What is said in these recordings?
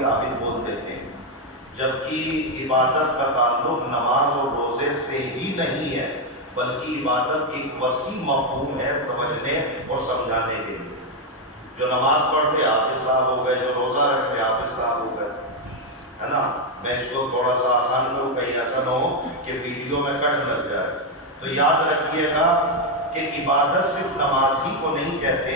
بھی عابد بول دیتے ہیں، جبکہ عبادت کا تعلق نماز اور روزے سے ہی نہیں ہے، بلکہ عبادت ایک وسیع مفہوم ہے سمجھنے اور سمجھانے کے لیے۔ جو نماز پڑھتے حافظ صاحب ہو گئے، جو روزہ رکھتے حافظ صاحب ہو گئے، ہے نا۔ میں اس کو تھوڑا سا آسان کروں، کہیں ایسا نہ ہو کہ ویڈیو میں کٹ لگ جائے۔ تو یاد رکھیے گا کہ عبادت صرف نماز ہی کو نہیں کہتے،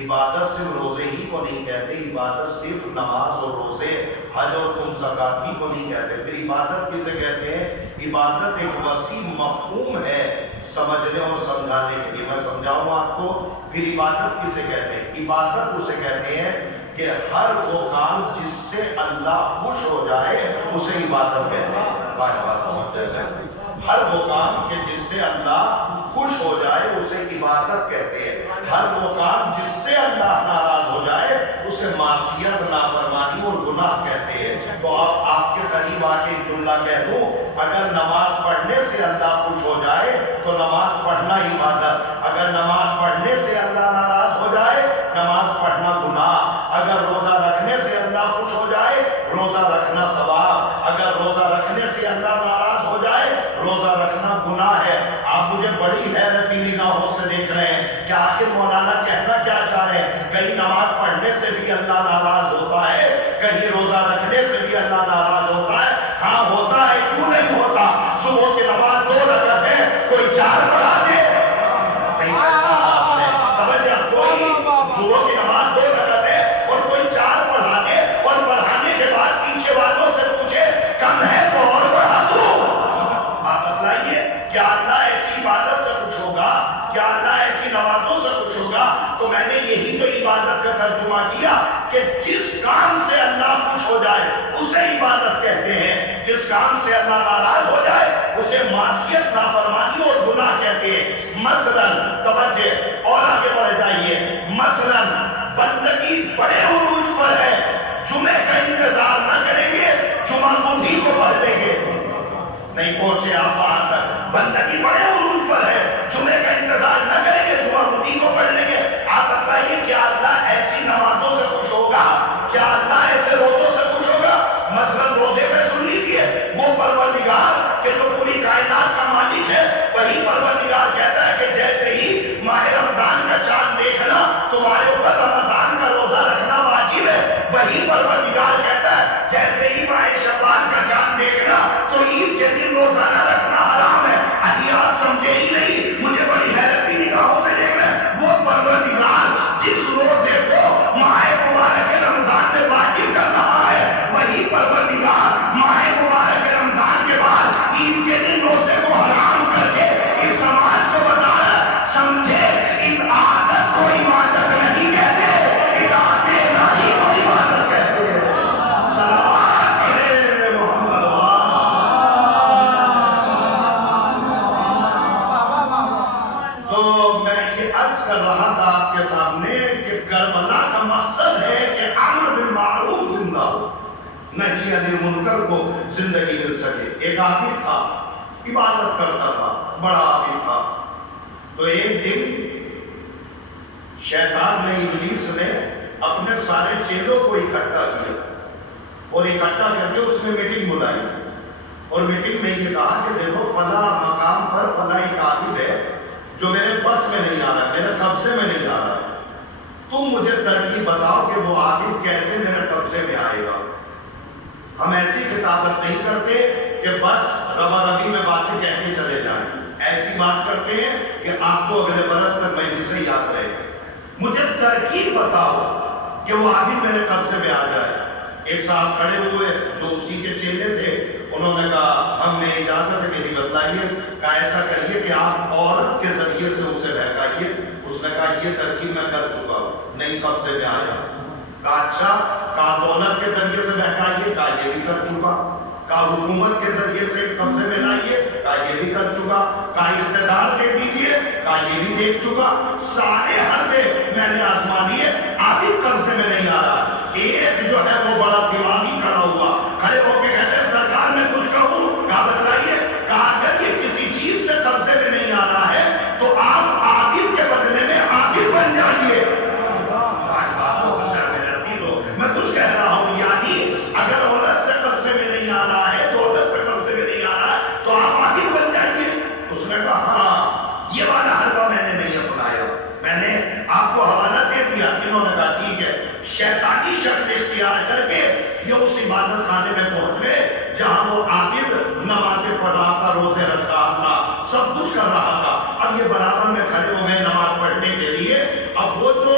عبادت صرف روزے ہی کو نہیں کہتے، عبادت صرف نماز اور روزے، حج اور خمس زکوٰۃ ہی کو نہیں کہتے۔ پھر عبادت کسے کہتے ہیں؟ عبادت ایک وسیع مفہوم ہے سمجھنے اور سمجھانے کے لیے۔ میں سمجھاؤں آپ کو، پھر عبادت کسے کہتے ہیں؟ عبادت اسے کہتے ہیں کہ ہر وہ کام جس سے اللہ خوش ہو جائے اسے عبادت کہتے ہیں۔ بات ہر وہ کام کہ جس سے اللہ خوش ہو جائے اسے عبادت کہتے ہیں۔ ہر وہ کام جس سے اللہ ناراض ہو جائے اسے معصیت، نافرمانی اور گناہ کہتے ہیں۔ تو آپ کے قریب آ کے جملہ کہہ دوں، اگر نماز پڑھنے سے اللہ خوش ہو جائے تو نماز پڑھنا عبادت، اگر نماز پڑھنے سے اللہ ناراض ہو جائے نماز پڑھنا گناہ، اگر روزہ رکھنے سے اللہ خوش ہو جائے روزہ رکھنا ثواب، اگر روزہ رکھنے سے اللہ ناراض ہو جائے روزہ رکھنا گناہ ہے۔ آپ مجھے بڑی حیرتی نگاہوں سے دیکھ رہے ہیں کہ آخر مولانا کہنا کیا چاہ رہے ہیں؟ کہیں نماز پڑھنے سے بھی اللہ ناراض ہوتا ہے، کہیں روزہ رکھنے سے بھی اللہ ناراض ہوتا ہے۔ ہاں ہوتا ہے، کیوں نہیں ہوتا؟ صبح کی نماز 2 رکعت ہے، کوئی 4 پڑھا دے، نہیں آپ نے توجہ، کوئی صبح کی نماز 2 رکعت ہے اور کوئی 4 پڑھا دے اور پڑھانے کے بعد پیچھے والوں سے پوچھے کم ہے تو اور بڑھا دو۔ آپ بتلائیے، کیا اللہ ایسی عبادت سے خوش ہوگا؟ کیا اللہ ایسی نمازوں سے خوش ہوگا؟ تو میں نے یہی تو عبادت کا ترجمہ کیا کہ جس کام سے اللہ خوش ہو جائے اسے عبادت کہتے ہیں، جس کام سے اللہ ناراض ہو جائے اسے معصیت، نافرمانی اور گناہ کہتے ہیں۔ مثلا توجہ اور آگے بڑھ جائیے، مثلا بندگی بڑے عروج پر ہے، جمعے کا انتظار نہ کریں گے، جمعہ بدھ ہی کو پڑھ لیں گے۔ نہیں پہنچے آپ وہاں تک، بندگی بڑے عروج پر ہے، جمعے کا انتظار نہ کریں گے، جمعہ بدھ ہی کو پڑھ لیں گے۔ آپ بتائیے کیا اللہ ایسی نمازوں سے خوش ہوگا؟ کیا اللہ ایسے روزوں سے خوش ہوگا؟ مثلا روزے پہ سن لیجیے، وہ پروردگار کہ جو پوری کائنات کا مالک ہے، وہی پروردگار کہتا ہے کہ جیسے ہی ماہ رمضان کا چاند دیکھنا تمہارے اوپر رمضان کا روزہ رکھنا واجب ہے، وہی پروردگار کہتا ہے جیسے ہی ماہ شعبان کا چاند دیکھنا تو عید کے دن روزانہ رکھنا حرام ہے۔ ابھی آپ سمجھے ہی نہیں، مجھے بڑی حیرتی نگاہوں سے دیکھ رہے ہیں۔ وہ پروردگار جس روزے کو ماہ مبارک رمضان میں واجب کر رہا ہے، وہی پروردگار ماہ مبارک رمضان کے بعد عید کے دن روزے کو حرام کر کے اس سماج کو بتا رہا ہے، سمجھے عبادت کو عبادت نہیں کہتے، اطاعت الہی کو عبادت کہتے ہیں۔ صلوات علیہ محمد۔ تو میں یہ عرض کر رہا تھا آپ کے سامنے کہ کربلا کا مقصد ہے کہ امر بالمعروف زندہ ہو، نہی عن المنکر کو زندگی مل سکے۔ ایک عابد تھا، عبادت کرتا تھا، بڑا عابد تھا۔ تو ایک دن شیطان نے، ابلیس نے اپنے سارے چیلوں کو اکٹھا کیا اور اکٹھا کر کے اس نے میٹنگ بلائی اور میٹنگ میں یہ کہا کہ دیکھو فلاں مقام پر فلاں ایک عابد ہے جو میرے بس میں نہیں آ رہا ہے، میرے قبضے میں نہیں آ رہا ہے، تم مجھے ترکیب بتاؤ کہ وہ عابد کیسے میرے قبضے میں آئے گا۔ ہم ایسی خطابت نہیں کرتے کہ بس ربا ربی میں باتیں کہتے چلے جائیں، ایسی بات کرتے ہیں کہ آپ کو اگلے برس تک مجلسیں یاد رہے گا۔ مجھے ترکیب بتاؤ کہ وہ عابد میرے قبضے میں آ جائے۔ ایک صاحب کھڑے ہوئے جو اسی کے چیلے تھے، انہوں نے کہا ہم نے اجازت ہے میری بتلائیے، کہا ایسا کریے کہ آپ عورت کے ذریعے سے اسے بہکائیے۔ اس نے کہا یہ ترکیب میں کر چکا ہوں، نہیں قبضے میں آیا۔ کہا اچھا، کہا دولت کے ذریعے سے بہکائیے، کہا یہ بھی کر چکا۔ کہا حکومت کے ذریعے سے قبضے میں لائیے، کہا یہ بھی کر چکا۔ کہا اقتدار دے دیجیے، کہا یہ بھی دیکھ چکا۔ سارے حربے میں نے آزما لیے، عابد قبضے میں نہیں آ رہا۔ ایک جو ہے وہ بڑا دماغی کھڑا ہوا، کھڑے ہو کے کہتے ہیں سرکار میں کچھ کہوں؟ کہا بتلائیے۔ کہا اگر یہ کسی چیز سے قبضے میں نہیں آ رہا ہے تو آپ عابد کے بدلے میں عابد بن جائیے۔ میں کچھ کہہ رہا ہوں، یعنی تیار کر کے یہ اس عبادت خانے میں پہنچ گئے جہاں وہ عابد نمازیں پڑھ رہا تھا، روزے رکھ رہا تھا، سب کچھ کر رہا تھا. اب یہ برابر میں کھڑے ہو گئے نماز پڑھنے کے لیے. اب وہ جو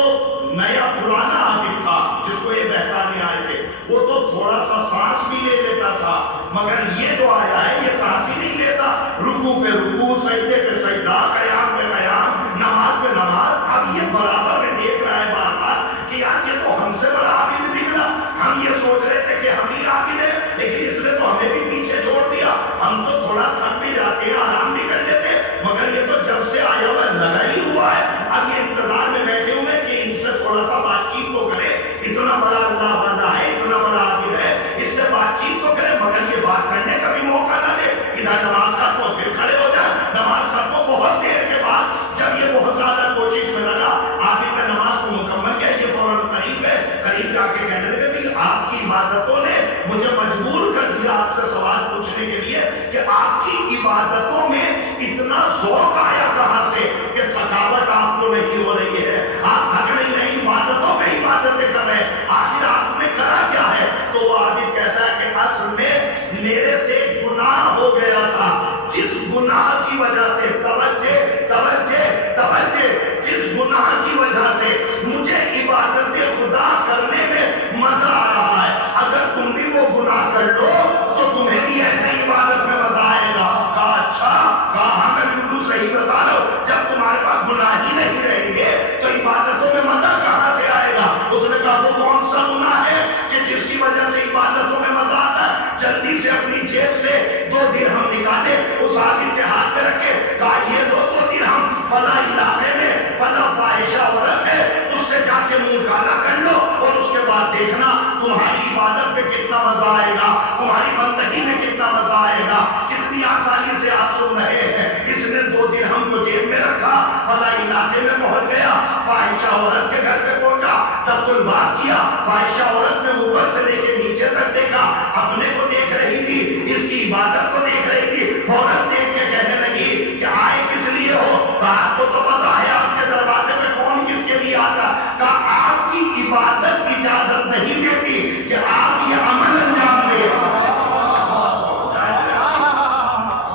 نیا پرانا عابد تھا جس کو یہ بہکانے آئے تھے وہ تو تھوڑا سا سانس بھی لے لیتا تھا، مگر یہ جو آیا ہے یہ سانس ہی نہیں لیتا. رکوع پہ رکوع، سجدے پہ سجدہ، قیام پہ قیام، نماز پہ نماز. اب یہ برابر میں دیکھ رہا ہے بار بار کہ یار یہ تو ہم سے بڑا عابد نکلا. ہم یہ سوچ رہے تھے کہ ہم ہی عابد ہیں، لیکن اس نے تو ہمیں بھی پیچھے چھوڑ دیا. ہم تو تھوڑا تھک بھی جاتے ہیں، آرام بھی کر لیتے، مگر یہ تو جب سے آیا ہوا لگا ہی ہوا ہے. اب یہ انتظار میں بیٹھے ہوئے کہ ان سے تھوڑا سا بات چیت تو کرے. اتنا بڑا اللہ والا ہے، اتنا بڑا عابد ہے، اس سے بات چیت تو کرے، مگر یہ بات کرنے کا بھی موقع نہ دے. ادھر نماز ختم، پھر کھڑے ہو جائے. نماز ختم بہت دیر کے بعد جب یہ بہت زیادہ کوشش میں لگا، عابد نے نماز کو مکمل کیا. یہ فوراً قریب ہے، قریب جا کے کہنے لگے بھی آپ کی عبادتوں نے مجھے مجبور کر دیا آپ سے سوال پوچھنے کے لیے کہ آپ کی عبادتوں میں اتنا ذوق آیا کہاں سے کہ تھکاوٹ آپ کو نہیں ہو رہی ہے، آپ تھک نہیں رہی، عبادتوں میں عبادتیں کر رہے ہیں. آخر آپ نے کرا کیا ہے؟ تو وہ عابد کہتا ہے کہ اصل میں میرے سے گناہ ہو گیا تھا، جس گناہ کی وجہ سے توجہ توجہ توجہ جس گناہ کی وجہ سے مجھے عبادت خدا کرنے میں مزہ آ رہا ہے. اگر تم بھی وہ گناہ کر لو تو تمہیں بھی ایسے عبادت میں مزہ آئے گا. کہا اچھا، کہا ہاں میں بالکل صحیح بتا رہا ہوں. جب تمہارے پاس گناہ ہی نہیں رہیں گے تو عبادتوں میں مزہ کہاں سے آئے گا؟ اس نے کہا وہ کون سا گناہ ہے کہ جس کی وجہ سے عبادتوں میں مزہ آتا ہے؟ جلدی سے اپنی جیب سے 2 درہم نکالے، اس عابد کے ہاتھ میں رکھے، کہا یہ لو 2 درہم، فلاں علاقے میں فلاں فاحشہ عورت ہے، اس سے جا کے منہ کالا کر لو اور اس کے بعد دیکھنا تمہاری عبادت میں کتنا مزہ آئے گا، تمہاری بندگی میں کتنا مزہ آئے گا. کتنی آسانی سے آپ سن رہے ہیں. اس نے 2 درہم کو جیب میں رکھا، فلاں علاقے میں پہنچ گیا، فاحشہ عورت کے گھر پہ پہنچا، تب تو بات کیا. فاحشہ عورت نے اوپر سے لے کے نیچے تک دیکھا، اپنے کو دیکھ رہی تھی، اس کی عبادت کو دیکھ رہی تھی. عورت دیکھ کے کہنے لگی کہ آئے کس لیے ہو؟ کہا آپ کو تو پتا ہے آپ کے دروازے پہ کون کس کے لیے آتا. کہا آپ کی عبادت اجازت نہیں دیتی کہ آپ یہ عمل انجام دیں.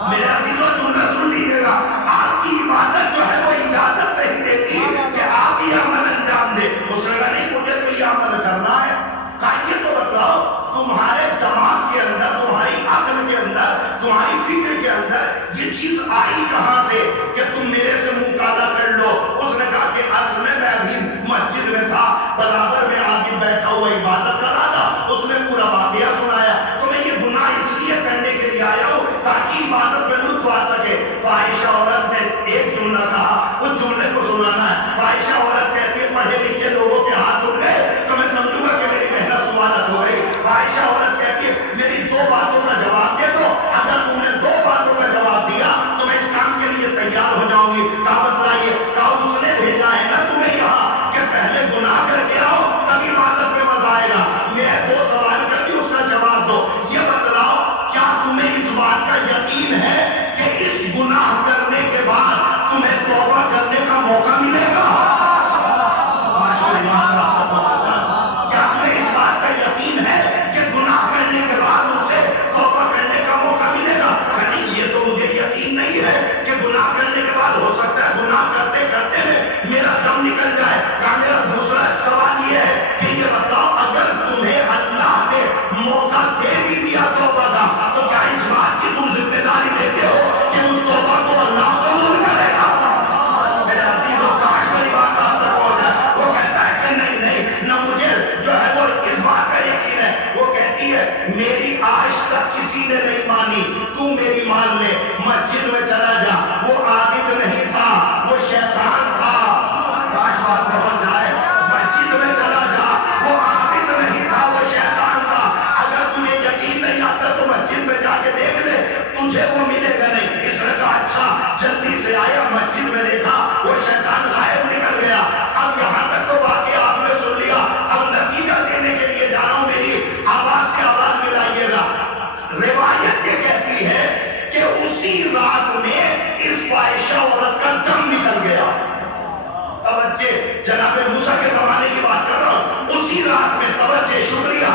میرے عزیزوں جملہ سن لیجیے گا، آپ کی عبادت جو ہے وہ اجازت نہیں دیتی کہ آپ یہ عمل انجام دیں. اس نے کہا نہیں مجھے تو یہ عمل کرنا ہے. کہا یہ تو بتلاؤ تمہارے دماغ کے اندر، تمہاری عقل کے اندر، تمہاری فکر کے اندر یہ چیز آئی کہاں سے کہ تم میرے سے منہ کالا کر لو؟ اس نے کہا کہ اصل میں ابھی مسجد میں تھا، برابر میں عابد بیٹھا ہوا عبادت کر رہا تھا، اس نے پورا واقعہ سنایا. تو میں یہ گناہ اس لیے کرنے کے لیے آیا ہوں تاکہ عبادت میں لطف آ سکے. فاحشہ عورت نے ایک جملہ کہا، اس جملے کو سنانا ہے. فاحشہ عورت کہتی ہے پڑھے لکھے لوگوں کے ہاتھ اٹھ گئے تو میں سمجھوں گا کہ میری محنت سوالت ہو گئی. فاحشہ عورت کہتی ہے میری 2 باتوں کا جواب دے دو، اگر تم نے 2 باتوں کا جواب دیا تو میں اس کام کے لیے تیار ہو جاؤں گی. کہا بتلائیے. کہا اس نے بھیجا ہے نا تمہیں یہاں کہ پہلے گناہ کر کے آؤ تب عبادت میں مزہ آئے گا. میں 2 سوال کرتی ہوں، اس کا جواب دو. یہ بتلاؤ کیا تمہیں اس بات کا یقین ہے کہ اس گناہ کرنے کے بعد تمہیں توبہ کرنے کا موقع ملے گا؟ کیا تمہیں اس بات کا یقین ہے کہ گناہ کرنے کے بعد اس سے توبہ کرنے کا موقع ملے گا؟ نہیں یہ تو مجھے یقین نہیں ہے کہ گناہ کرنے کے بعد ہو سکتا ہے گناہ کرتے کرتے میں میرا دم نکل جائے. کہا میرا دوسرا سوال یہ ہے کہ یہ بتاؤ اگر تمہیں اللہ نے موقع دے بھی دیا توبہ کا تو کیا اس بات کی تم ذمہ داری لیتے ہو کہ اس توبہ کو اللہ قبول کرے گا؟ میرے عزیزوں کاش میری بات آپ تک پہنچ جائے. وہ کہتا ہے کہ نہیں نہیں، نہ مجھے جو ہے وہ اس بات کا یقین ہے. وہ کہتی ہے میری آج تک کسی نے نہیں مانی، تو میری مان لے. مسجد میں چلا جا، وہ عابد نہیں تھا، وہ شیطان تھا. کاش بات پہنچ جائے. مسجد میں چلا جا، وہ عابد نہیں تھا، وہ شیطان تھا. اگر تجھے یقین نہیں آتا تو مسجد میں جا کے دیکھ لے، تجھے وہ ملے گا نہیں. اس نے کہا اچھا. جلدی سے آیا، مسجد میں دیکھا وہ شیطان غائب نکل گیا. اب یہاں تک تو واقعہ آپ نے سن لیا، اب نتیجہ دینے کے لیے جا رہا ہوں. میری آواز سے آواز ملائیے گا. روایت یہ کہتی ہے کہ اسی رات میں اس فاحشہ عورت کا دم نکل گیا. توجہ، جناب موسیٰ کے زمانے کی بات کر رہا ہوں. اسی رات میں، توجہ، شکریہ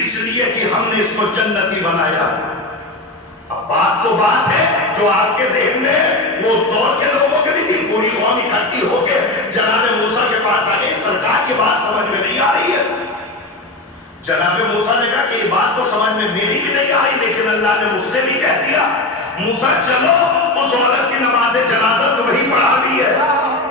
اس لیے کہ ہم نے اس کو جنتی بنایا۔ اب بات تو بات ہے جو آپ کے ذہن میں ہے، وہ اس دور کے لوگوں کے بھی تھی۔ پوری قوم اکٹھی ہو کے جناب موسیٰ کے پاس آ گئی، سرکار کی بات سمجھ میں نہیں آ رہی ہے۔ جناب موسیٰ نے کہا کہ یہ بات تو سمجھ میں میری بھی نہیں آ رہی، لیکن اللہ نے مجھ سے بھی کہہ دیا موسیٰ چلو اس عورت کی نماز جنازہ تمہیں پڑھا دی ہے۔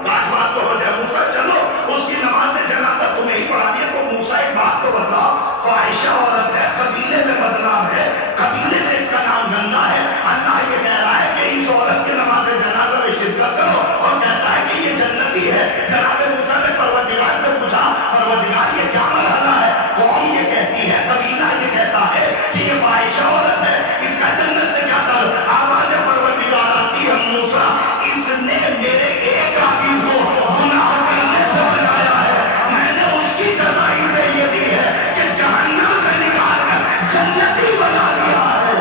بات تو ہو جائے، موسیٰ چلو اس کی نماز جنازہ تمہیں پڑھا دی ہے۔ تو موسیٰ ایک بات تو بتاؤ، فاحشہ عورت ہے، قبیلے میں بدنام ہے، قبیلے میں اس کا نام گندا ہے، اللہ یہ کہہ رہا ہے کہ اس عورت کی نماز جنازہ میں شرکت کرو اور کہتا ہے کہ یہ جنتی ہے۔ جناب موسیٰ نے پروردگار سے پوچھا، پروردگار یہ کیا مرحلہ ہے؟ قوم یہ کہتی ہے، قبیلہ یہ کہتا ہے کہ یہ فاحشہ عورت ہے، اس کا جنت سے کیا تعلق؟ آواز پروردگار آتی ہے، موسیٰ اس نے میرے ایک عابد کو گناہ کرنے سے بچایا ہے، میں نے اس کی جزا اسے یہ دی ہے کہ جہنم سے نکال کر جنتی بنا دیا ہے۔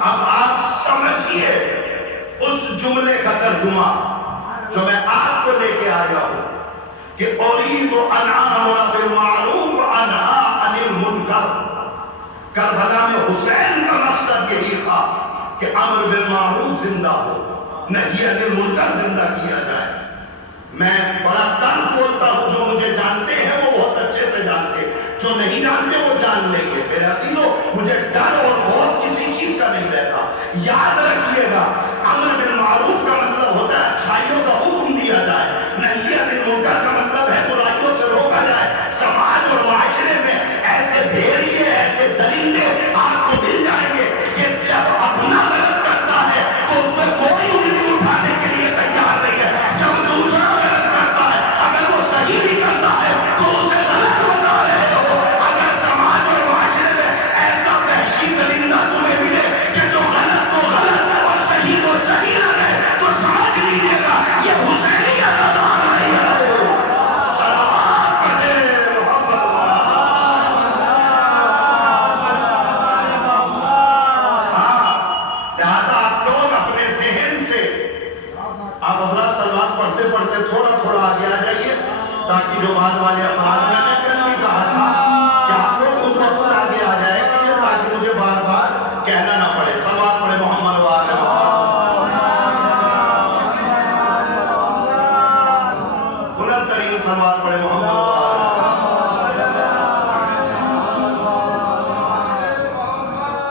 اب آپ سمجھئے اس جملے کا ترجمہ جو میں آپ کو لے کے آیا ہوں کہ اُرِيدُ أَنْ آمُرَ بِالْمَعْرُوفِ وَأَنْهَىٰ عَنِ الْمُنْكَرِ۔ کربلا میں حسین کا مقصد یہی تھا کہ امر بالمعروف زندہ ہو، نہی عن المنکر زندہ کیا جائے۔ میں بڑا تلخ بولتا ہوں، جو مجھے جانتے ہیں وہ بہت اچھے سے جانتے ہیں، جو نہیں جانتے وہ جان لیں گے۔ میرے عزیزو، مجھے ڈر اور خوف کسی چیز کا نہیں رہتا۔ یاد رکھیے گا، امر بالمعروف کا مطلب ہوتا ہے اچھائیوں کا حکم دیا جائے، نہی عن المنکر کا مطلب ہے برائیوں سے روکا جائے۔ سماج اور معاشرے میں ایسے بھیڑیے، ایسے درندے آپ کو مل جائیں گے کہ جب اپنا غلط کرتا ہے تو اس میں کوئی انگلی اٹھانے کے لیے تیار نہیں ہے، جب دوسرا غلط کرتا ہے اگر وہ صحیح بھی کرتا ہے تو اسے غلط بتا رہے ہو۔ اگر سماج اور معاشرے میں ایسا وحشی درندہ تمہیں ملے کہ جو غلط کو غلط اور صحیح کو صحیح نہ رہے تو سمجھ لیجیے گا یہ حسینیت ادا رہی ہے۔ صلوات پڑھے محمد لہذا آپ لوگ اپنے ذہن سے آپ اپنا سلوات پڑھتے پڑھتے تھوڑا تھوڑا آگے آ جائیے، تاکہ جو بعد والے افراد میں نے کل بھی کہا تھا کہ آپ لوگ خود بخود آگے آ جائیں گے، تاکہ مجھے بار بار کہنا نہ پڑے۔ سلوات پڑھے محمد و آل محمد، بلند ترین سلوات پڑھے محمد و آل محمد۔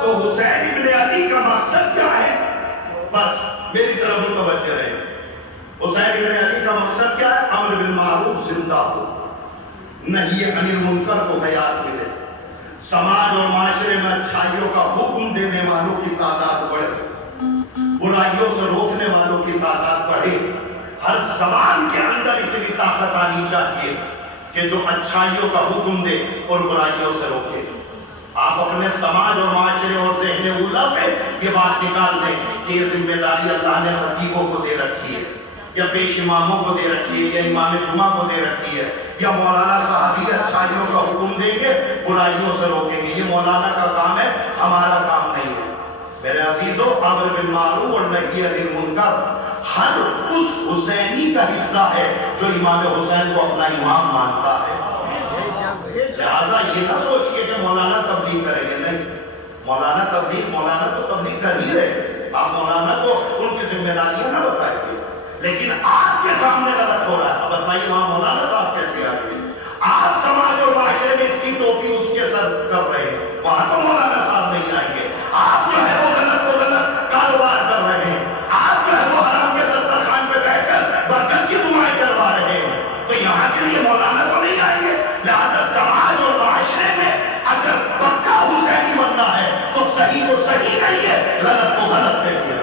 تو حسین ابن علی کا مقصد کیا ہے؟ بس میری طرف متوجہ رہے۔ حسین ابن علی کا مقصد کیا ہے؟ امر بالمعروف زندہ ہو، نہی عن المنکر کو حیات ملے، سماج اور معاشرے میں اچھائیوں کا حکم دینے والوں کی تعداد بڑھے، برائیوں سے روکنے والوں کی تعداد بڑھے۔ ہر زبان کے اندر اتنی طاقت آنی چاہیے کہ جو اچھائیوں کا حکم دے اور برائیوں سے روکے۔ آپ اپنے سماج اور معاشرے اور ذہن اولا سے یہ بات نکال دیں کہ یہ ذمہ داری اللہ نے خطیبوں کو دے رکھی ہے، یا پیش اماموں کو دے رکھی ہے، یا امام جمعہ کو دے رکھی ہے، یا مولانا صاحب ہی اچھائیوں کا حکم دیں گے، برائیوں سے روکیں گے۔ یہ مولانا کا کام ہے، ہمارا کام نہیں ہے۔ میرے عزیزو، امر بالمعروف اور نہی عن المنکر ہر اس حسینی کا حصہ ہے جو امام حسین کو اپنا امام مانتا ہے۔ لہذا یہ نہ سوچئے کہ مولانا تبلیغ کریں گے، نہیں، مولانا تو تبلیغ کر ہی رہے، آپ مولانا کو ان کی ذمہ داریاں نہ بتائیں گے، لیکن آپ کے سامنے غلط ہو رہا ہے۔ اب بتائیے وہاں مولانا صاحب کیسے آئیں گے؟ آپ سماج اور معاشرے میں اس کی ٹوپی اس کے سر کر رہے ہیں، وہاں تو مولانا صاحب نہیں آئیں گے۔ آپ جو ہے وہ غلط کاروبار کر رہے ہیں، آپ جو ہے وہ حرام کے دسترخوان پہ بیٹھ کر برکت کی دعائیں کروا رہے ہیں، تو یہاں کے لیے مولانا تو نہیں آئیں گے۔ لہذا سماج اور معاشرے میں اگر پکا حسینی بننا ہے تو صحیح کو صحیح کہیے، غلط کو غلط کہیے۔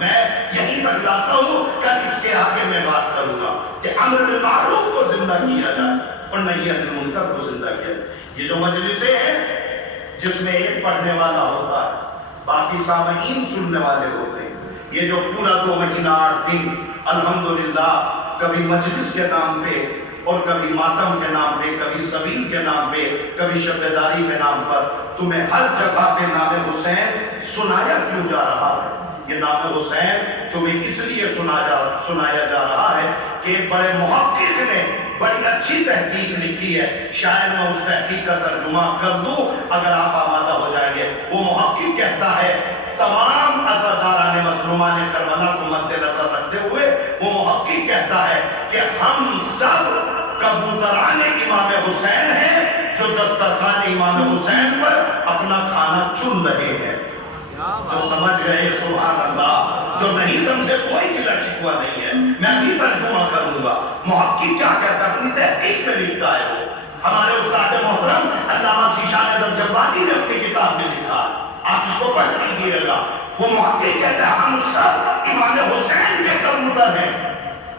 میں یہیں تک لاتا ہوں، کل اس کے آگے میں بات کروں گا کہ امر بالمعروف کو زندہ کیا جائے اور نہی عن المنکر کو زندہ کیا جائے۔ یہ جو مجلسیں ہیں جس میں ایک پڑھنے والا ہوتا ہے، باقی سامعین سننے والے ہوتے ہیں، یہ جو پورا 2 مہینہ 8 دن الحمدللہ کبھی مجلس کے نام پہ اور کبھی ماتم کے نام پہ، کبھی سبیل کے نام پہ، کبھی شب داری کے نام پر تمہیں ہر جگہ پہ نام حسین سنایا کیوں جا رہا ہے؟ یہ نام حسین تمہیں اس لیے سنایا جا رہا ہے کہ ایک بڑے محقق نے بڑی اچھی تحقیق لکھی ہے، شاید میں اس تحقیق کا ترجمہ کر دوں اگر آپ آمادہ ہو جائیں گے۔ وہ محقق کہتا ہے، تمام عزاداران مظلومان کربلا کو مد نظر رکھتے ہوئے وہ محقق کہتا ہے کہ ہم سب کبوتران امام حسین ہیں جو دسترخوان امام حسین پر اپنا کھانا چن رہے ہیں۔ جو سمجھ گئے سبحان اللہ، جو نہیں سمجھے کوئی گلہ شکوہ نہیں ہے، میں بھی ترجمہ کروں گا۔ محقق کیا کہتا ہے، اپنی تحقیق میں لکھتا ہے وہ، ہمارے استاد محترم علامہ ذیشان الجوانی نے اپنی کتاب میں لکھا، آپ اس کو پڑھ لیجیے گا۔ وہ محقق کہتا ہے ہم سب امام حسین کے کبوتر ہیں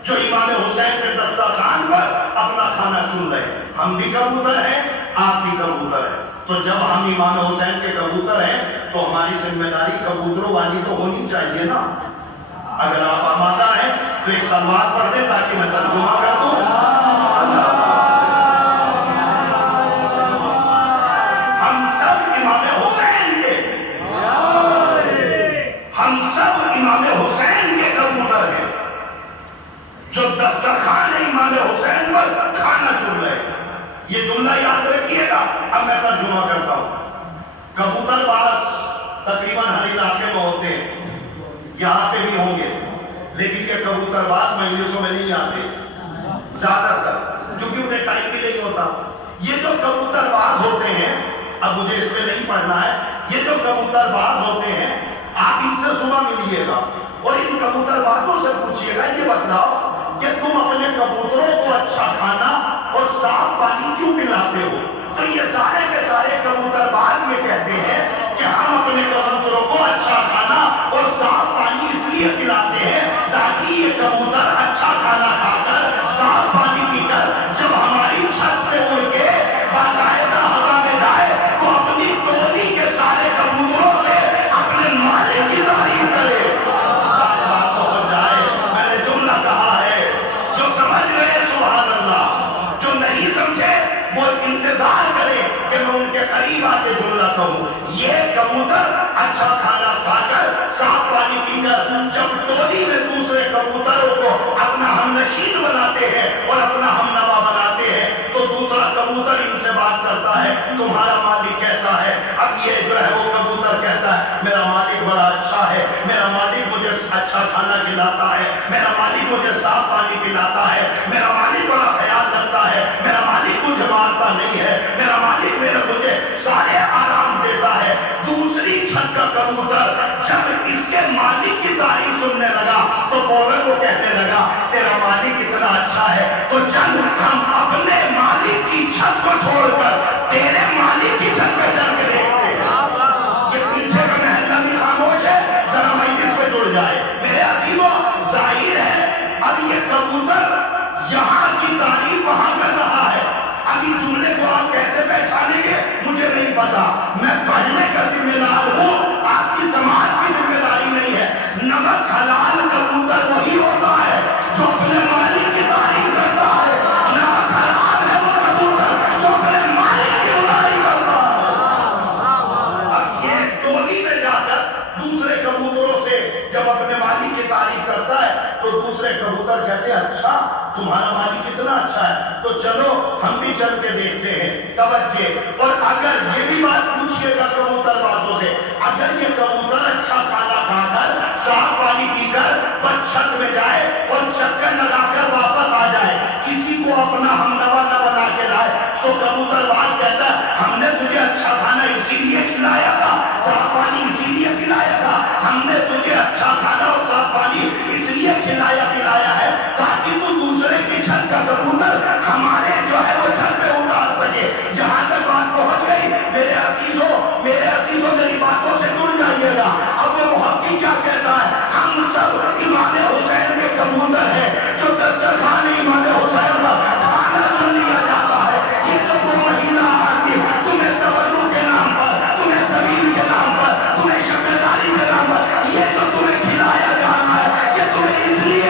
جو امام حسین کے دسترخوان پر اپنا کھانا چن رہے ہیں۔ ہم بھی کبوتر ہیں، آپ بھی کبوتر ہیں۔ تو جب ہم امام حسین کے کبوتر ہیں تو ہماری ذمہ داری کبوتروں والی تو ہونی چاہیے نا۔ اگر آپ آمادہ ہیں تو ایک سلوات پڑھ دیں تاکہ میں ترجمہ کر دوں۔ ہم سب امام حسین کے، ہم سب امام حسین کے کبوتر ہیں جو دسترخوان امام حسین پر کھانا چن رہے ہیں۔ یہ جملہ یاد رکھیے گا، اب میں ترجمہ کرتا ہوں۔ کبوتر باز تقریباً ہر علاقے میں ہوتے ہیں، یہاں پہ بھی ہوں گے، لیکن یہ کبوتر باز مجلسوں میں نہیں آتے زیادہ تر، چونکہ انہیں ٹائم بھی نہیں ہوتا۔ یہ جو کبوتر باز ہوتے ہیں، اب مجھے اس پہ نہیں پڑھنا ہے، یہ جو کبوتر باز ہوتے ہیں آپ ان سے صبح ملیے گا اور ان کبوتر بازوں سے پوچھئے گا، یہ بتلاؤ کہ تم اپنے کبوتروں کو اچھا کھانا اور صاف پانی کیوں پلاتے ہو؟ تو یہ سارے کے سارے کبوتر باز یہ کہتے ہیں کہ ہم اپنے کبوتروں کو اچھا کھانا اور صاف پانی اس لیے پلاتے ہیں تاکہ یہ کبوتر اچھا کھانا کھا کر صاف پانی پی کر جب ہماری چھت سے اڑ کے باقاعدہ ہوا میں جائے تو اپنی ٹولی کے سارے کبوتروں سے اپنے مالک کی تعریف کرے۔ بات پہنچ جائے، میں نے جملہ کہا ہے، جو سمجھ گئے سبحان اللہ، جو نہیں سمجھے وہ انتظار کرے کہ میں ان کے قریب آ کے جملہ کہوں۔ یہ کبوتر اچھا کھانا کھا کر صاف پانی پی کر جب ٹولی میں دوسرے کبوتروں کو اپنا ہم نشین بناتے ہیں اور اپنا ہم نوا بناتے ہیں تو دوسرا کبوتر ان سے بات کرتا ہے، تمہارا مالک کیسا ہے؟ اب یہ جو ہے وہ کبوتر کہتا ہے میرا مالک بڑا اچھا ہے، میرا مالک مجھے اچھا کھانا کھلاتا ہے، میرا مالک مجھے صاف پانی پلاتا ہے، میرا مالک بڑا خیال رکھتا ہے، میرا مالک مجھے مارتا نہیں ہے، میرا مالک مجھے سارے آرام دیتا ہے۔ دوسری چھت کا کبوتر جب اس کے مالک کی تعریف سننے لگا تو فوراً وہ کہنے لگا تیرا مالک اتنا اچھا ہے تو چل ہم اپنے مالک کی چھت کو چھوڑ کر تیرے مالک کی چھت پہ چڑھ کے دیکھتے ہیں۔ یہ پیچھے کا محلہ بھی خاموش ہے، ذرا مجلس پہ جڑ جائے۔ میرے عزیزو، ظاہر ہے اب یہ کبوتر یہاں کی تعریف وہاں کر رہا ہے۔ ابھی جملے کو آپ کیسے پہچانیں گے مجھے نہیں پتا، میں پڑھنے کا ذمہ دار ہوں، آپ کی سماعت کی ذمہ داری نہیں ہے۔ نمک حلال کبوتر وہی ہوتا ہے جو اپنے مالک کی تعریف کرتا ہے، نمک حلال ہے وہ کبوتر جو اپنے مالک کی برائی کرتا ہے۔ اب یہ ٹولی میں جا کر دوسرے کبوتروں سے جب اپنے مالک کی تعریف کرتا ہے تو دوسرے کبوتر کہتے ہیں اچھا تمہارا مالک کتنا اچھا ہے تو چلو ہم بھی چل کے دیکھتے ہیں۔ توجہ، اور اگر یہ بھی بات پوچھئے گا کبوتر بازوں سے، اگر یہ کبوتر اچھا کھانا کھا کر صاف پانی پی کر بس چھت میں جائے اور چکر لگا کر واپس آ جائے، کسی کو اپنا ہم نوا نہ بنا کے لائے تو کبوتر باز کہتا ہے ہم نے تجھے اچھا کھانا اسی لیے کھلایا تھا، صاف پانی اسی لیے پلایا تھا، ہم نے تجھے اچھا کھانا اور صاف پانی اس لیے پلایا ہے تاکہ تو دوسرے کی چھت کا کبوتر ہمارے جو ہے وہ چھت پہ اتار سکے۔ یہاں تک بات پہنچ گئی میرے عزیزوں میری باتوں سے جڑ جائیے گا۔ اب وہ محقق کیا کہتا ہے، ہم سب امام حسین کے کبوتر ہیں جو دسترخوان امام حسین پر کھانا چن لیا جاتا ہے۔ یہ جو وہ مہینہ آتی تمہیں تبرک کے نام پر، تمہیں سبیل کے نام پر، تمہیں شبیداری کے نام پر، یہ جو تمہیں کھلایا جا رہا ہے یہ تمہیں اس لیے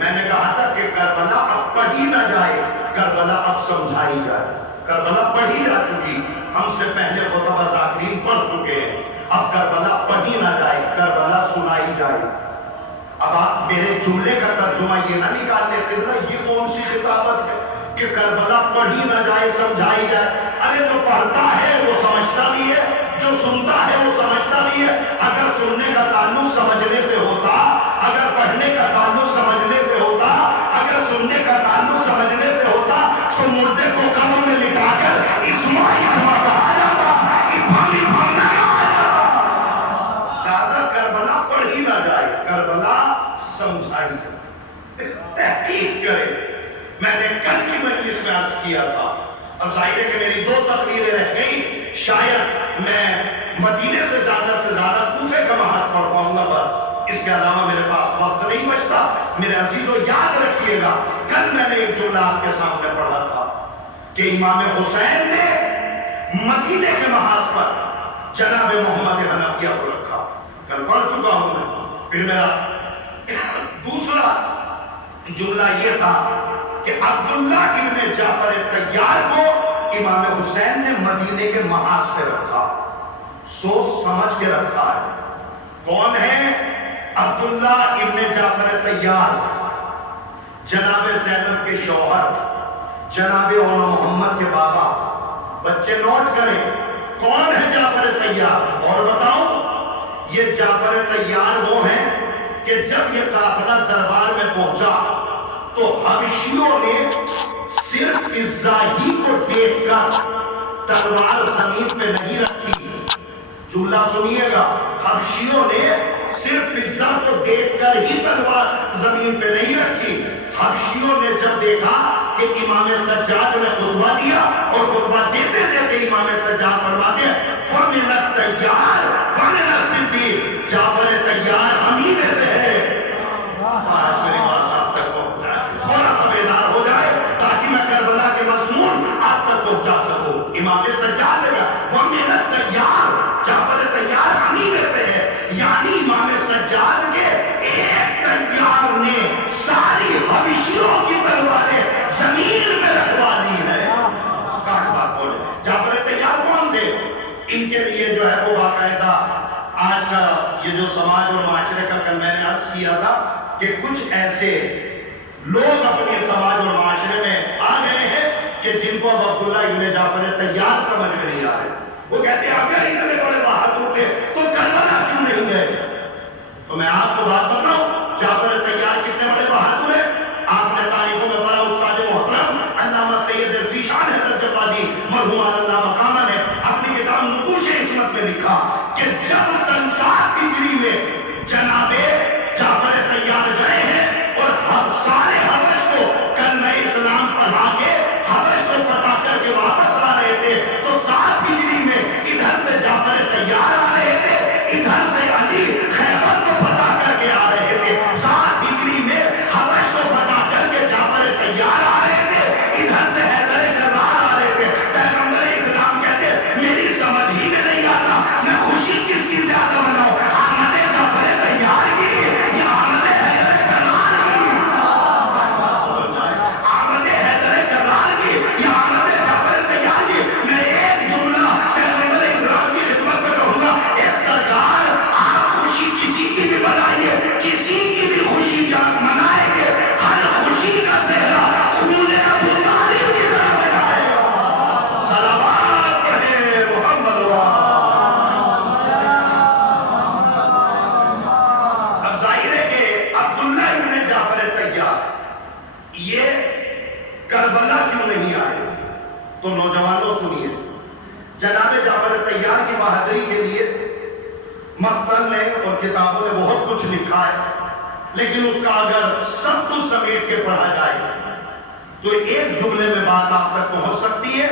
میں نے کہا تھا کہ کربلا اب پڑھی نہ جائے، کربلا اب سمجھائی جائے۔ کربلا پڑھی جا چکی، ہم سے پہلے خطبہ ذاکرین پڑھ چکے ہیں، اب کربلا پڑھی نہ جائے، کربلا سنائی جائے۔ اب آپ میرے جملے کا ترجمہ یہ نہ نکال لیتے نا، یہ کون سی خطابت ہے کہ کربلا پڑھی نہ جائے سمجھائی جائے؟ ارے جو پڑھتا ہے وہ سمجھتا بھی ہے، جو سنتا ہے وہ سمجھتا بھی ہے۔ اگر سننے کا تعلق سمجھنے سے ہوتا، اگر پڑھنے کا تعلق سمجھنے سے ہوتا، اگر سننے کا تعلق سمجھنے سے ہوتا تو مردے کو قبر میں لٹا کر اسما کہا جاتا، افہامی نہ کہا جاتا۔ تازہ کربلا پڑھی نہ جائے، کربلا سمجھائی جائے، تحقیق کرے۔ میں نے کل کی مجلس میں عرض کیا تھا، اب ظاہر ہے کہ میری 2 تقریریں رہ گئی، شاید میں مدینے سے زیادہ کوفے کا محاذ پڑھ پاؤں گا، بس اس کے علاوہ میرے پاس وقت نہیں بچتا۔ میرے عزیزو یاد رکھیے گا، کل میں نے ایک جملہ آپ کے سامنے پڑھا تھا کہ امام حسین نے مدینے کے محاذ پر جناب محمد حنفیہ کو رکھا، کل پڑھ چکا ہوں میں۔ پھر میرا دوسرا جملہ یہ تھا کہ عبداللہ ابن جعفر طیار کو امام حسین نے مدینے کے محاذ پہ رکھا، سوچ سمجھ کے رکھا ہے۔ کون ہے عبداللہ ابن جعفر طیار؟ جناب زینب کے شوہر، جناب اولا محمد کے بابا۔ بچے نوٹ کریں، کون ہے جعفر طیار؟ اور بتاؤں، یہ جعفر طیار وہ ہیں کہ جب یہ قافلہ دربار میں پہنچا تو حبشیوں نے صرف ازاہی کو دیکھ کر تلوار زمین پہ نہیں رکھی۔ جملہ سنیے گا، حبشیوں نے صرف ازا کو دیکھ کر ہی تلوار زمین پہ نہیں رکھی۔ حبشیوں نے جب دیکھا کہ امام سجاد نے خطبہ دیا اور خطبہ دیتے دیتے امام سجاد فرماتے ہیں فَمِنَ الطَّیَّارِ وَمِنَ الصِّدِّیقِ، جعفر طیار ہمیں میں سے ہے۔ آج میری بات آپ تک پہنچ جائے، تھوڑا سا بیدار ہو جائے تاکہ میں کربلا کے مضمون آپ تک پہنچا سکوں۔ امام سجاد نے کہا وَمِنَ الطَّیَّارِ، جعفر طیار ہمیں میں سے ہے، یعنی امام سجاد کے ایک طیار نے ساری حبشیوں کی تلواریں زمین میں رکھوا دی ہے۔ کاٹ بات بولے، جعفر طیار کون تھے؟ ان کے لیے جو ہے وہ باقاعدہ آج کا یہ جو سماج اور معاشرے کا کل میں نے عرض کیا تھا کہ کچھ ایسے لوگ اپنے سماج اور معاشرے میں آ گئے ہیں کہ جن کو اب عبداللہ ابن جعفر طیار سمجھ میں نہیں آ رہے۔ وہ کہتے ہیں اگر اتنے بڑے بہادر تھے تو کربلا کیوں نہیں گئے؟ تو میں آپ کو بات بتاؤں، جعفر طیار کتنے بڑے بہادر ہیں؟ آپ نے تاریخوں میں پڑھا، استاد محترم علامہ سید ذیشان حیدر جوادی مرحوم اللہ مقامہ نے اپنی کتاب نقوش عصمت میں لکھا کہ جب سن 7 ہجری میں جناب جعفر طیار گئے ہیں اور سارے حبش کو کلمہ اسلام پڑھا کے حبش کو فتح کر کے واپس آ رہے تھے تو 7 ہجری میں ادھر سے جعفر طیار آ رہے تھے، ادھر سے علی خیبر کو فتح کر کے آ رہے تھے۔ 7 ہجری میں حبش کو فتح کر کے جعفر طیار آ رہے تھے، ادھر سے حیدر کرار آ رہے تھے۔ پیغمبر اسلام کہتے میری سمجھ ہی میں نہیں آتا میں خوشی کس کی زیادہ مناؤں، آمد جعفر طیار کی یا آمد حیدر کرار کی؟ آمد حیدر کرار کی یا آمد جعفر طیار کی؟ میں ایک جملہ پیغمبر اسلام کی خدمت میں کہوں گا، اے سرکار آپ خوشی کسی کی بھی بنائیے، کسی کی بھی خوشی جب منائیں گے ہر خوشی کا صحرا خون ابو طالب کی طرح بنائے گا۔ صلوات پڑھے محمد۔ اب ظاہر ہے کہ عبداللہ ابن جعفر طیار یہ کربلا کیوں نہیں آئے؟ تو نوجوانوں سنیے، جناب جعفر طیار کی بہادری کے لیے مقتل نے اور کتابوں نے بہت کچھ لکھا ہے، لیکن اس کا اگر سب کچھ سمیٹ کے پڑھا جائے تو ایک جملے میں بات آپ تک پہنچ سکتی ہے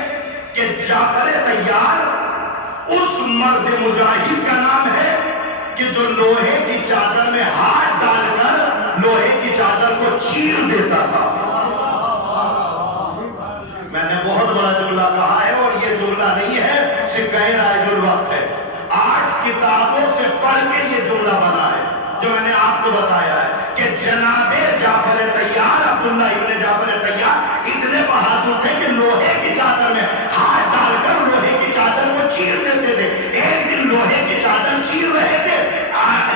کہ جعفر طیار اس مرد مجاہد کا نام ہے کہ جو لوہے کی چادر میں ہاتھ ڈال کر لوہے کی چادر کو چیر دیتا تھا۔ میں نے بہت بڑا جملہ کہا ہے اور یہ جملہ نہیں ہے، سکہ رائج الوقت ہے، 8 کتابوں سے پڑھ کے یہ جملہ بنا ہے جو میں نے آپ کو بتایا ہے کہ جناب جعفر طیار تھے کہ لوہے کی چادر میں ہاتھ ڈال کر لوہے کی چادر کو چیر دیتے تھے. ایک دن لوہے کی چادر چیر رہے تھے,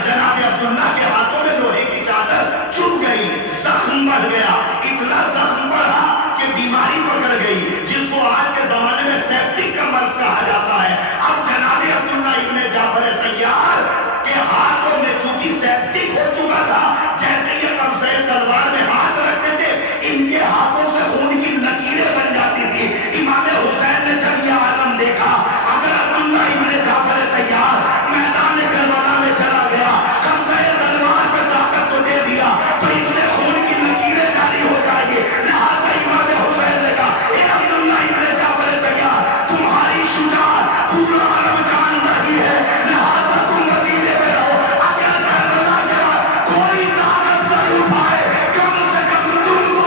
جناب عبداللہ کے ہاتھوں میں لوہے کی چادر چبھ گئی, زخم بڑھ گیا, اتنا زخم بڑھا کہ بیماری پکڑ گئی, جس کو آج کے زمانے میں سیپٹک کا مرض کہا جاتا ہے. اب جناب عبداللہ ابن جعفر طیار کے ہاتھوں میں چونکہ سیپٹک ہو چکا تھا, جیسے یہ قبضہ تلوار میں ہاتھ رکھتے تھے, ان کے ہاتھوں سے خون کی لکیریں بن جاتی تھی. امام حسین نے جب یہ عالم دیکھا, اگر عبداللہ ابن جعفر طیار میدان کربلا میں چلا گیا, قبضہ تلوار پر طاقت کو دے دیا, تو اس سے خون کی لکیریں جاری ہو جائیں گی. لہٰذا امام حسین نے کہا, اے عبداللہ ابن جعفر طیار, تمہاری شجاعت پورا عالم جان رہی ہے, لہٰذا تم مدینے میں رہو. اگر کربلا کے بعد کوئی طاقت سر اٹھائے, کم سے کم تم کو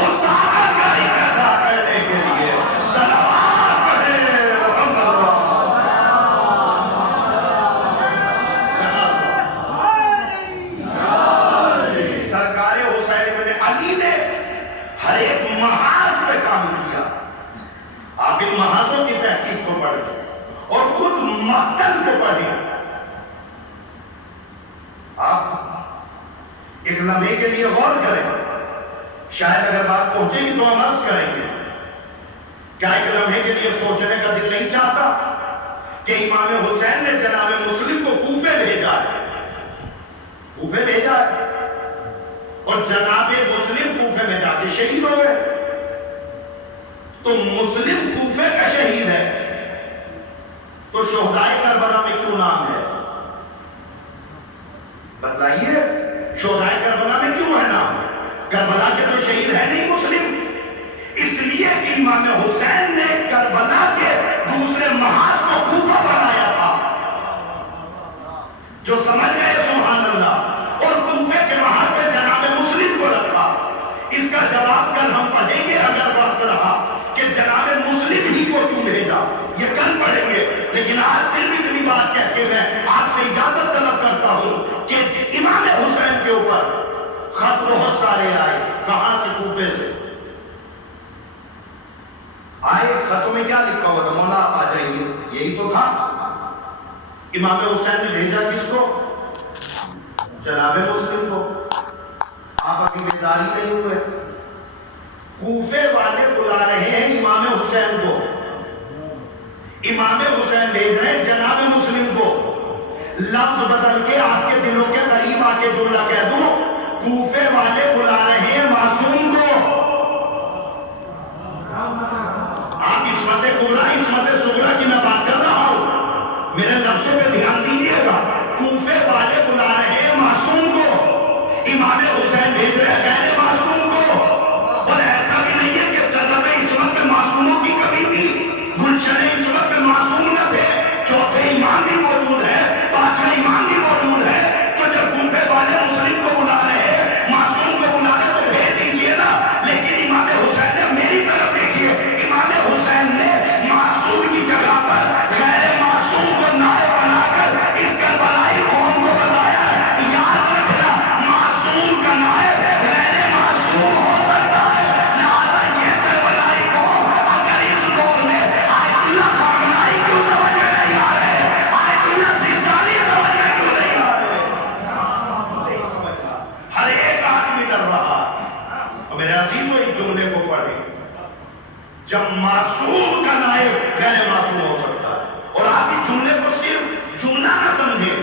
اس طاقت کا اقرار کرنے کے لیے صلوات پڑھے محمد. سرکار حسین ابن علی نے ہر ایک محاذ پہ کام کیا. آپ ان محاذوں کی تحقیق کو پڑھیں اور خود مقتل کو پڑھیں. آپ ایک لمحے کے لیے غور کریں, شاید اگر بات پہنچے گی تو ہم عرض کریں گے. کیا ایک لمحے کے لیے سوچنے کا دل نہیں چاہتا کہ امام حسین نے جناب مسلم کو کوفے بھیجا ہے, کوفے بھیجا ہے, اور جناب مسلم کوفے میں جا کے شہید ہو گئے. تو مسلم کوفے کا شہید ہے, تو شہدائے کربلا میں کیوں نام ہے؟ بتلائیے, شہدائے کربلا میں کیوں ہے نام؟ کربلا کے تو شہید ہے نہیں مسلم. اس لیے کہ امام حسین نے کربلا کے دوسرے محاذ کو کوفہ بنایا تھا. جو سمجھ گئے سبحان اللہ, اور کوفے کے محل پہ جناب مسلم کو رکھا. اس کا جواب کل ہم پڑھیں گے اگر وقت رہا, کہ جناب مسلم ہی کو کیوں بھیجا, یہ کل پڑھیں گے. لیکن آج صرف اتنی بات کہہ کے میں آپ سے اجازت طلب کرتا ہوں کہ امام حسین کے اوپر خط بہت سارے آئے. کہاں سے؟ کوفے سے آئے. خطوں میں کیا لکھا ہوا تھا؟ مولا آپ آ جائیے, یہی تو تھا. امام حسین نے بھیجا کس کو؟ جناب مسلم کو. آپ ابھی بیداری نہیں ہوئے. کوفے والے بلا رہے ہیں امام حسین کو, امام حسین بھیج رہے ہیں جناب مسلم کو. لفظ بدل کے آپ کے دلوں کے قریب آ کے جملہ کہہ دوں, کوفے والے بلا رہے ہیں معصوم کو. آپ عصمت کبریٰ عصمت صغریٰ کی میں بات کر رہا ہوں, میرے لفظوں پہ دھیان دیجیے گا. کوفے والے بلا رہے ہیں معصوم کو, امام حسین بھیج رہے ہیں غیر معصوم کو. اور ایسا بھی نہیں ہے کہ صدر عصمت میں معصوموں کی کمی تھی, گلشن عصمت میں معصوم نہ تھے. چوتھے امام بھی موجود ہے, پانچویں امام بھی موجود ہے. تو جب کوفے والے مسلم کو بلا رہے ہیں, معصوم کو بلا رہے تو بھیج دیجیے نا. لیکن امام حسین نے میری طرف دیکھیے, امام حسین نے معصوم کی جگہ پر غیر معصوم کو نائب بنا کر اس کربلائی قوم کو بتایا ہے. یاد رکھنا, معصوم کا نائب غیر معصوم ہو سکتا ہے. لہذا یہ کربلائی قوم اگر اس دور میں آیت اللہ خامنائی کیوں سمجھ میں نہیں آ رہے, آیت اللہ سیستانی سمجھ میں کیوں نہیں آ رہے, نہیں سمجھنا. ہر ایک آدمی ڈر رہا. میرے عزیزوں ایک جملے کو پڑھیں, جب معصوم کا نائب غیر معصوم ہو سکتا ہے. اور آپ اس جملے کو صرف جملہ نہ سمجھیں,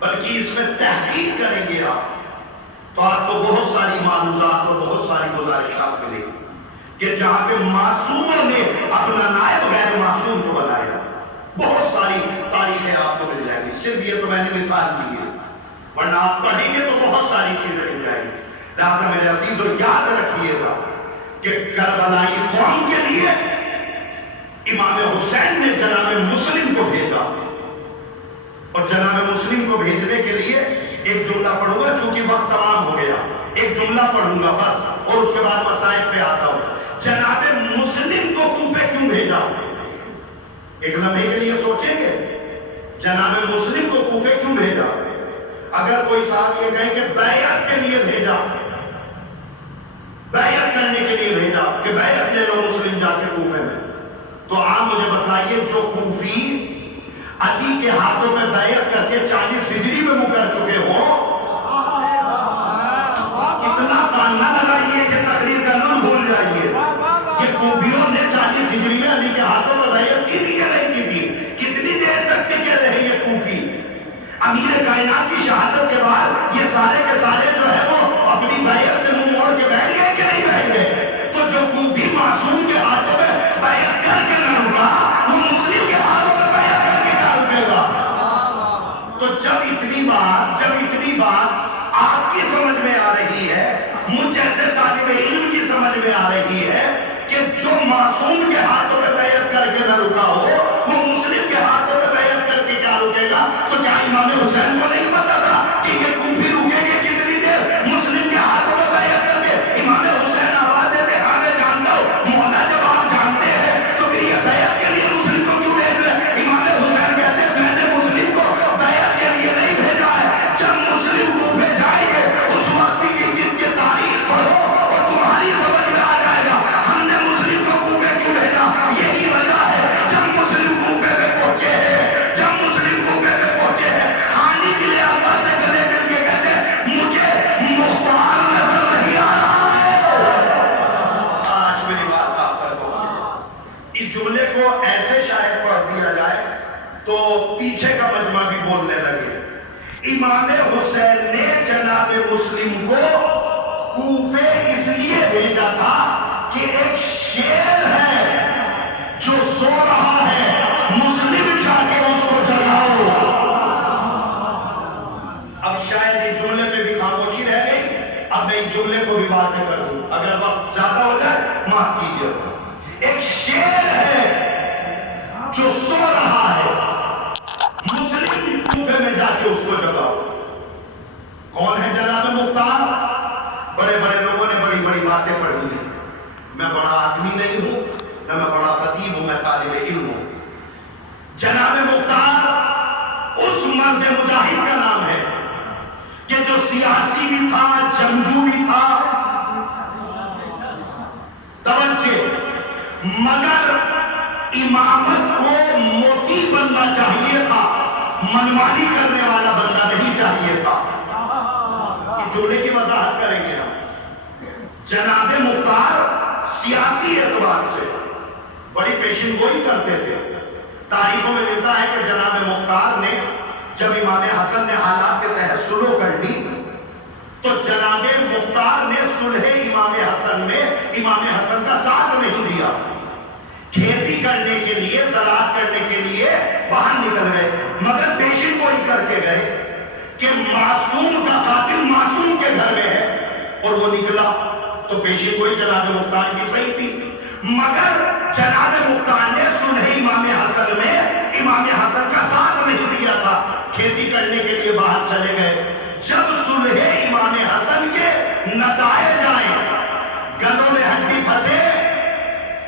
بلکہ اس میں تحقیق کریں گے آپ, تو آپ کو بہت ساری معلومات اور بہت ساری گزارشات ملیں گی کہ جہاں پہ معصوموں نے اپنا نائب غیر معصوم کو بنایا, بہت ساری تاریخیں آپ کو مل جائیں گی. صرف یہ تو میں نے مثال دی ہے, ورنہ آپ پڑھیں گے تو بہت ساری چیزیں مل جائیں گی. لہٰذا میرے عزیزوں یاد رکھیے گا کہ کربلائی قوم کے لیے امام حسین نے جناب مسلم کو بھیجا. اور جناب مسلم کو بھیجنے کے لیے ایک جملہ پڑھوں گا, چونکہ وقت تمام ہو گیا, ایک جملہ پڑھوں گا بس, اور اس کے بعد مسائل پہ آتا ہوں. جناب مسلم کو کوفے کیوں بھیجا؟ ایک لمحے کے لیے سوچیں گے, جناب مسلم کو کوفے کیوں بھیجا؟ اگر کوئی صاحب یہ کہیں کہ بیعت کے لیے بھیجا, بیعت کرنے کے لیے بھیجا کہ بیعت لے لو مسلم جا کے کوفے میں. تو آپ مجھے بتائیے جو کوفی علی کے ہاتھوں میں بیعت کر کے 40 ہجری میں مکر چکے ہوں، اتنا کان نہ لگائیے کہ تقریر کا نور بھول جائیے کہ کوفیوں نے 40 ہجری میں علی کے ہاتھوں میں بیعت کی تھی کہ نہیں کی تھی. کتنی دیر تک ٹکے رہے یہ کوفی؟ امیر کائنات کی شہادت کے بعد یہ سارے کے سارے جو ہے وہ اپنی بیعت سے منہ موڑ کے بیٹھ گئے کہ نہیں بیٹھ گئے؟ تو جو کوفی معصوم کے ہاتھوں میں بیعت کر کے نہ رکا، وہ مسلم کے ہاتھوں میں بیعت کر کے کیا رکے گا؟ تو جب اتنی بات آپ کی سمجھ میں آ رہی ہے، مجھ جیسے طالب علم کی سمجھ میں آ رہی ہے کہ جو معصوم کے ہاتھوں میں بیعت کر کے نہ رکا ہو، وہ مسلم کے ہاتھوں میں بیعت کر کے کیا رکے گا؟ تو کیا امام حسین کو نہیں پتا تھا کہ یہ کوفی رکیں گے کتنی دیر مسلم کے ہاتھوں میں بیعت کر کے؟ امام حسین آواز دیتے ہاں میں جانتا ہوں مولا، جب آپ جانتے ہیں تو پھر یہ بیعت کے لیے مسلم کو کیوں بھیج رہے؟ امام حسین کہتے ہیں میں نے مسلم کو بیعت کے لیے نہیں بھیجا ہے. جب مسلم کو بھیجائیں گے اس وقت کی تاریخ پڑھو اور تمہاری سمجھ میں آ جائے گا ہم نے مسلم کو کوفے کیوں بھیجا. یہی وجہ ہے جب مسلم کوفے میں پہنچے ہیں خانی کے لیے اللہ سے گلے مل کے کہتے ہیں مجھے مختار نظر نہیں آ رہا ہے. آج میری بات آپ پر بہت، اس جملے کو ایسے شاید پڑھ دیا جائے تو پیچھے کا مجمع بھی بولنے لگے. امام حسین نے جناب مسلم کو کوفے اس لیے بھیجا تھا کہ ایک شیر ہے جو سو رہا ہے، مسلم جا کے اس کو جگاؤ. اب شاید اس جملے پہ بھی خاموشی رہ گئی، اب میں اس جملے کو بھی واضح کر دوں، اگر وقت زیادہ ہو جائے معاف کیجیے. ایک شیر ہے جو سو رہا ہے، مسلم کوفے میں جا کے اس کو جگاؤ. کون ہے جناب مختار؟ بڑے بڑے لوگوں نے بڑی بڑی باتیں پڑھی ہیں. میں بڑا آدمی نہیں ہوں، نہ میں بڑا خطیب ہوں، میں طالب علم ہوں. جناب مختار اس مرد مجاہد کا نام ہے کہ جو سیاسی بھی تھا، جنگجو بھی تھا. توجہ، مگر امامت کو موتی بننا چاہیے تھا، منمانی کرنے والا بندہ نہیں چاہیے تھا. یہ جملے کی وضاحت کریں گے ہم. جناب مختار سیاسی اعتبار سے بڑی پیشن گوئی کرتے تھے. تاریخوں میں ملتا ہے کہ جناب مختار نے جب امام حسن نے حالات کے تحت صلح کر لی تو جناب مختار نے صلح امام حسن میں امام حسن کا ساتھ نہیں دیا. کھیتی کرنے کے لیے، زراعت کرنے کے لیے باہر نکل گئے، مگر پیشن گوئی کر کے گئے کہ معصوم کا قاتل معصوم کے گھر میں ہے، اور وہ نکلا تو پیشن گوئی جناب مختار کی صحیح تھی. مگر جناب مختار نے صلح امام حسن میں امام حسن کا ساتھ نہیں دیا تھا، کھیتی کرنے کے لیے باہر چلے گئے. جب صلح امام حسن کے نتائج آئے، گلوں میں ہڈی پھنسے،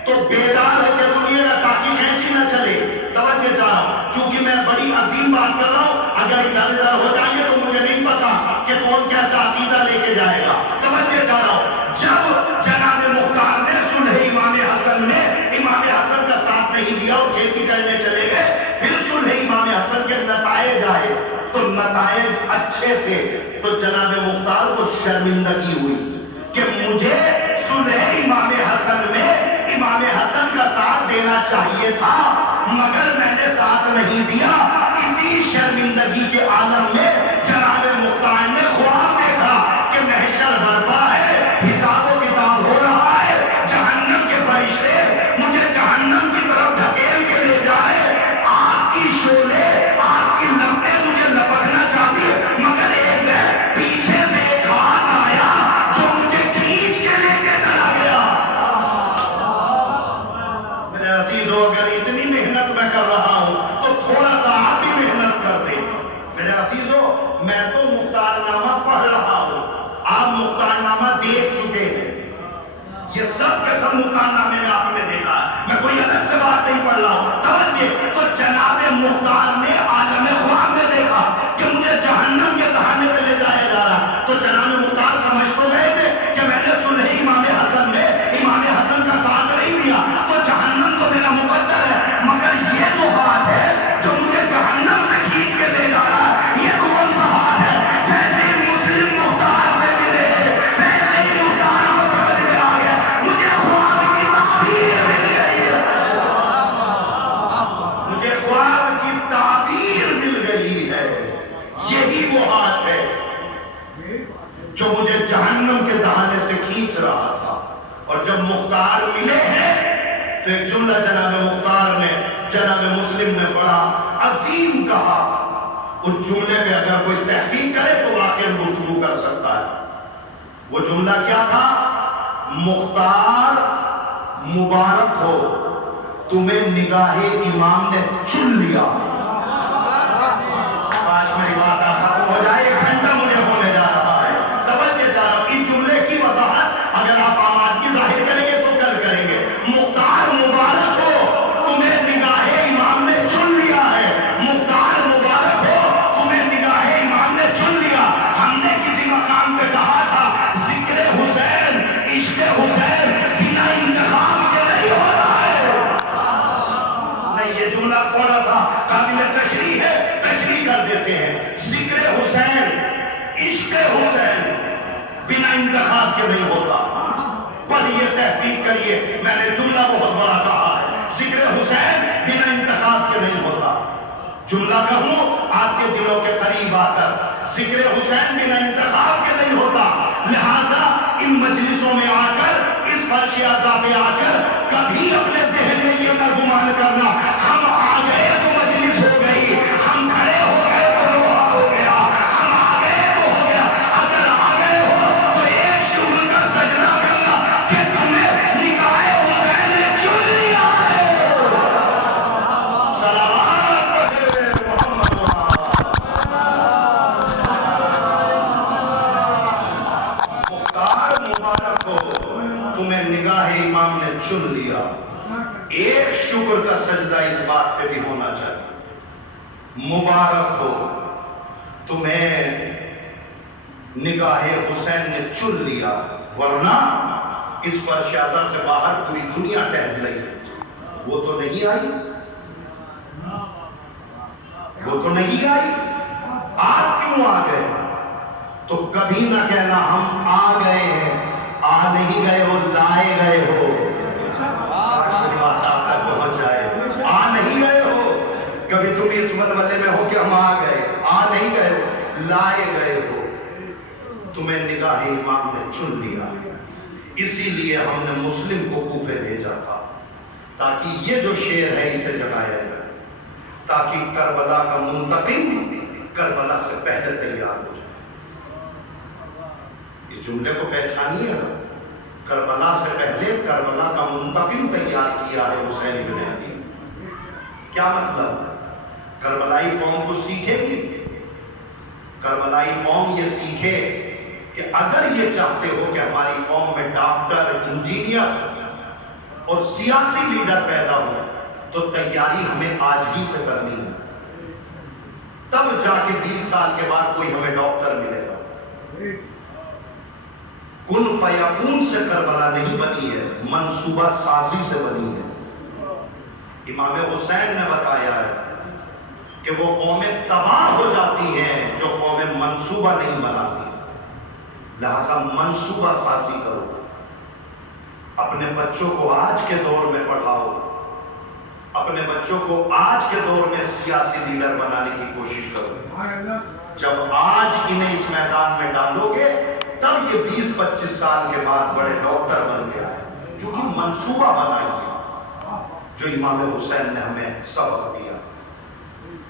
تو بیدار ہو کے سنیے گا تاکہ کینچی نہ چلے. توجہ چاہا، چونکہ میں بڑی عظیم بات کر رہا ہوں، اگر ادھر ادھر ہو جائیے تو مجھے نہیں پتا کہ کون کیسا عقیدہ لے کے جائے گا. توجہ چاہ رہا ہوں، جب جناب مختار نے صلح امام حسن میں امام حسن کا ساتھ نہیں دیا اور کھیتی کرنے چلے گئے، پھر صلح امام حسن کے نتائج آئے تو نتائج اچھے تھے، تو جناب مختار کو شرمندگی ہوئی کہ مجھے صلح امام حسن میں امام حسن کا ساتھ دینا چاہیے تھا، مگر میں نے ساتھ نہیں دیا. اسی شرمندگی کے عالم میں جناب مختار نے خواب دیکھا کہ محشر برپا ہے، حساب و کتاب ہو رہا ہے، جہنم کے فرشتے مجھے جہنم کی طرف ڈھکیل کے لے جائے، آگ کی شعلے، آگ کی لپٹیں مجھے لپکنا چاہتی ہے، مگر ایک پیچھے سے ایک ہاتھ آیا جو مجھے کھینچ کے لے کے چلا گیا. میرے عزیزو، اگر اتنی محنت میں کر رہا ہوں تو تھوڑا سا آپ بھی محنت کر دیں. میرے عزیزو، میں تو مختار نامہ پڑھ رہا ہوں، آپ مختار نامہ دیکھ چکے ہیں. یہ سب کے سب مختار نامے میں آپ نے دیکھا ہے، میں کوئی الگ سے بات نہیں پڑھ رہا ہوں. توجہ، تو جناب مختار نے عالم خواب میں دیکھا کہ مجھے جہنم کے تہانے پہ لے جایا جا رہا. تو جناب مختار سمجھ تو گئے تھے کہ میں نے صلح امام حسن میں جب مختار ملے ہیں تو ایک جملہ جناب مختار نے، جناب مسلم نے بڑا عظیم کہا، اس جملے پہ اگر کوئی تحقیق کرے تو واقعی گفتگو کر سکتا ہے۔ وہ جملہ کیا تھا؟ مختار مبارک ہو، تمہیں نگاہ امام نے چن لیا۔ کاش میری بات ختم ہو جائے، ایک گھنٹہ مجھے ہونے جا رہا ہے۔ توجہ چاہ رہا ہوں، اس جملے کی وضاحت اگر آپ آمادگی ظاہر کریں گے تو کل کریں گے۔ مختار مبارک ہو، تمہیں نگاہ امام نے چن لیا ہے۔ مختار مبارک ہو، تمہیں نگاہ امام نے چن لیا۔ ہم نے کسی مقام پہ کہا تھا ذکر حسین، عشق حسین بنا انتخاب کے نہیں ہوتا ہے۔ نہیں، یہ جملہ تھوڑا سا قابل تشریح ہے، تشریح کر دیتے ہیں۔ ذکر حسین، عشق حسین بنا انتخاب کے نہیں ہوتا۔ پڑھیے، تحقیق کریے، میں نے جملہ بہت بڑا کہا ہے۔ ذکر حسین بنا انتخاب کے نہیں ہوتا۔ جملہ کہوں آپ کے دلوں کے قریب آ کر، ذکر حسین بنا انتخاب کے نہیں ہوتا۔ لہٰذا ان مجلسوں میں آ کر، اس فرش اعضا پہ آ کر کبھی اپنے ذہن میں یہ نہ گمان کرنا ہم آ گئے تو مجلس ہو گئی، ہم کھڑے ہو گئے تو لوہا ہو گیا، ہم آ گئے تو ہو گیا۔ اگر آ گئے ہو تو ایک شکر کا سجدہ کرنا کہ تمہیں نگاہ حسین نے چن لیا ہے۔ صلوات پڑھے محمد مختار مبارک ہو، تمہیں نگاہ امام نے چن لیا۔ ایک شکر کا سجدہ اس بات پہ بھی ہونا چاہیے، مبارک ہو تمہیں نگاہ حسین نے چن لیا، ورنہ اس فرش اعضا سے باہر پوری دنیا ٹہل رہی ہے۔ وہ تو نہیں آئی، وہ تو نہیں آئی، آپ کیوں آ گئے؟ تو کبھی نہ کہنا ہم آ گئے ہیں، آ نہیں گئے ہو، لائے گئے ہو۔ بات آپ تک پہنچ جائے، آ نہیں گئے ہو، کبھی تم اس ولولے میں ہو کہ ہم آ گئے، آ نہیں گئے ہو، لائے گئے ہو۔ تمہیں نگاہ امام نے چن لیا۔ اسی لیے ہم نے مسلم کو کوفے بھیجا تھا تاکہ یہ جو شعر ہے اسے جگایا جائے، تاکہ کربلا کا منتقم کربلا سے پہلے تیار ہو جائے۔ اس جملے کو پہچانیے گا، کربلا سے پہلے کربلا کا منتقم تیار کیا ہے حسین بن علی۔ کیا مطلب؟ کربلائی قوم کو سیکھے گی، کربلائی قوم یہ سیکھے کہ اگر یہ چاہتے ہو کہ ہماری قوم میں ڈاکٹر، انجینئر اور سیاسی لیڈر پیدا ہو تو تیاری ہمیں آج ہی سے کرنی ہے، تب جا کے 20 سال کے بعد کوئی ہمیں ڈاکٹر ملے گا۔ کن فیکون سے کربلا نہیں بنی ہے، منصوبہ سازی سے بنی ہے۔ امام حسین نے بتایا ہے کہ وہ قومیں تباہ ہو جاتی ہیں جو قومیں منصوبہ نہیں بناتی۔ لہذا منصوبہ سازی کرو، اپنے بچوں کو آج کے دور میں پڑھاؤ، اپنے بچوں کو آج کے دور میں سیاسی لیڈر بنانے کی کوشش کرو۔ جب آج انہیں اس میدان میں ڈالو گے تب یہ 20-25 سال کے بعد بڑے ڈاکٹر بن کے آئے، کیونکہ منصوبہ بنائیے جو امام حسین نے ہمیں سبق دیا۔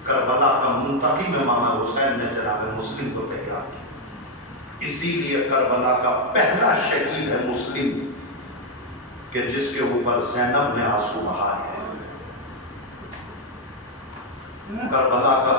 کربلا کا منتقم امام حسین نے جناب مسلم کو تیار کیا، اسی لیے کربلا کا پہلا شہید ہے مسلم کہ جس کے اوپر زینب نے آنسو بہائے ہیں۔ کربلا کا